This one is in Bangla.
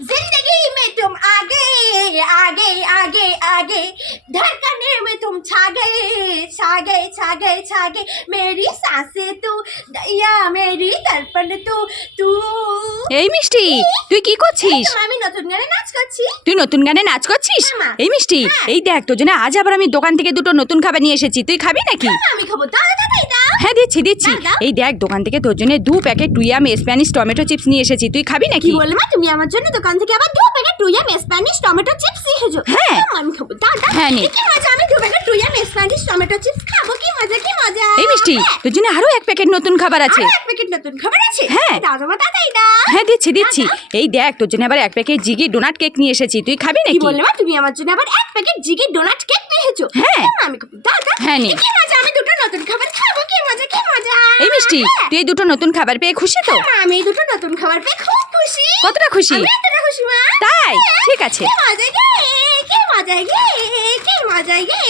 जिंदगी में तुम आगे आगे आगे आगे धड़कने में तुम छा गए मेरी सांसें तू दैया मेरी दर्पण तू এই মিষ্টি তুই কি করছিস? আমি নতুন গানে নাচ করছি। তুই নতুন গানে নাচ করছিস? হ্যাঁ, মা। এই মিষ্টি এই দেখ তোর জন্য আজ আবার আমি দোকান থেকে দুটো নতুন খাবার নিয়ে এসেছি, তুই খাবি নাকি? আমি খাবো, দাও দাও দাও। হ্যাঁ দিচ্ছি দাও, দাও। এই দেখ দোকান থেকে তোর জন্য 2 packet Too Yumm Spanish tomato chips নিয়ে এসেছি, তুই খাবি কি নাকি? বললে মা, তুমি আমার জন্য দোকান থেকে আবার 2 packet Too Yumm Spanish tomato chips নিয়ে এসেছো? হ্যাঁ। আমি খাবো, দাও দাও। হ্যাঁ, নে। কি মজা, আমি 2 packet Too Yumm Spanish tomato chips খাবো, কি মজা কি মজা। এই মিষ্টি তোর জন্য আরো 1 প্যাকেট নতুন খাবার আছে। আরো 1 প্যাকেট নতুন খাবার আছে? হ্যাঁ। দাও দাও তাড়াতাড়ি দাও। হ্যাঁ দিচ্ছি এই দেখ তোর জন্য আবার 1 প্যাকেট জিগি ডোনাট কেক নিয়ে এসেছি, তুই খাবি কি নাকি? বললে মা, তুমি আমার জন্য আবার 1 প্যাকেট জিগে ডোনাট কেক নিয়ে এসেছো? হ্যাঁ। আমি খাবো, দাও দাও। হ্যাঁ, নে। কি মজা, আমি দুটো নতুন খাবার খাবো, কি মজা কি মজা। এই মিষ্টি হ্যাঁ। তুই এই দুটো নতুন খাবার পেয়ে খুশি তো? মা, আমি এই দুটো নতুন খাবার পেয়ে খুব খুশি। কতটা খুশি? আমি এতটা খুশি মা। তাই ঠিক আছে। কি মজা গে, কি মজা গে, কি মজা গে।